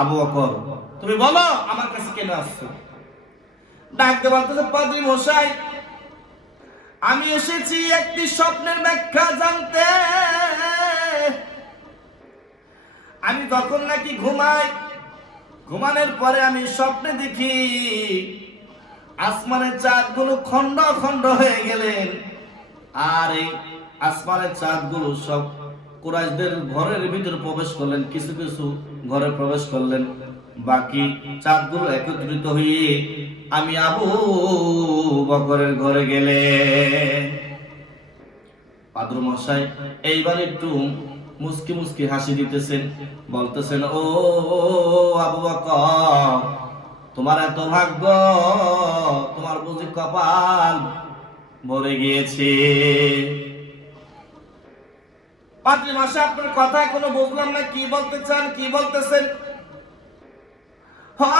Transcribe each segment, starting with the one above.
আবু বকর, তুমি বলো আমার কাছে কেন আসছো? ডাকতে বলতেছে, পাদ্রী মশাই, আমি এসেছি একটি স্বপ্নের ব্যাখ্যা জানতে। আমি তখন নাকি ঘুমাই, ঘুমানোর পরে আমি স্বপ্নে দেখি আসমানের চাঁদগুলো খন্ড খন্ড হয়ে গেলেন, আর এই আসমানের চাঁদগুলো সব কুরাইশদের ঘরের ভিতরে প্রবেশ করলেন, কিছু কিছু ঘরে প্রবেশ করলেন, বাকি চাঁদগুলো একত্রিত হয়ে আমি আবু বকরের ঘরে গেলেন। পাদ্র মশাই এইবার একটু মুস্কি মুস্কি হাসি দিতেছেন, বলতেছেন, ও আবু বকর, তোমার এত ভাগ্য, তোমার বুঝি কপাল ভরে গিয়েছে। পাদ্রী মশাই, আপনার কথা কোনো বুঝলাম না, কি বলতে চান, কি বলতেছেন?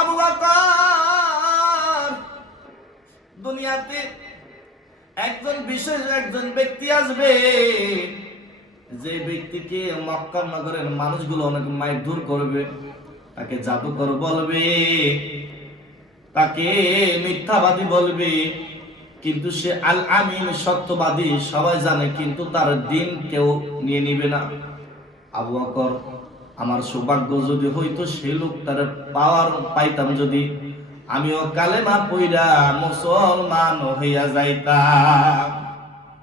আবু বকর, দুনিয়াতে একজন বিশেষ একজন ব্যক্তি আসবে, যে ব্যক্তিকে মক্কা নগরের মানুষগুলো অনেক মারধর করবে, তাকে জাদুকর বলবে, তাকে মিথ্যাবাদী বলবে, কিন্তু সে আল আমিন, সত্যবাদী, সবাই জানে, কিন্তু তার দিন কেউ নিয়ে নিবে না। আবু বকর, আমার সৌভাগ্য যদি হইতো সেই লোকটার পাইতাম, যদি আমিও কালেমা পইরা মুসলমান হইয়া যাইতাম।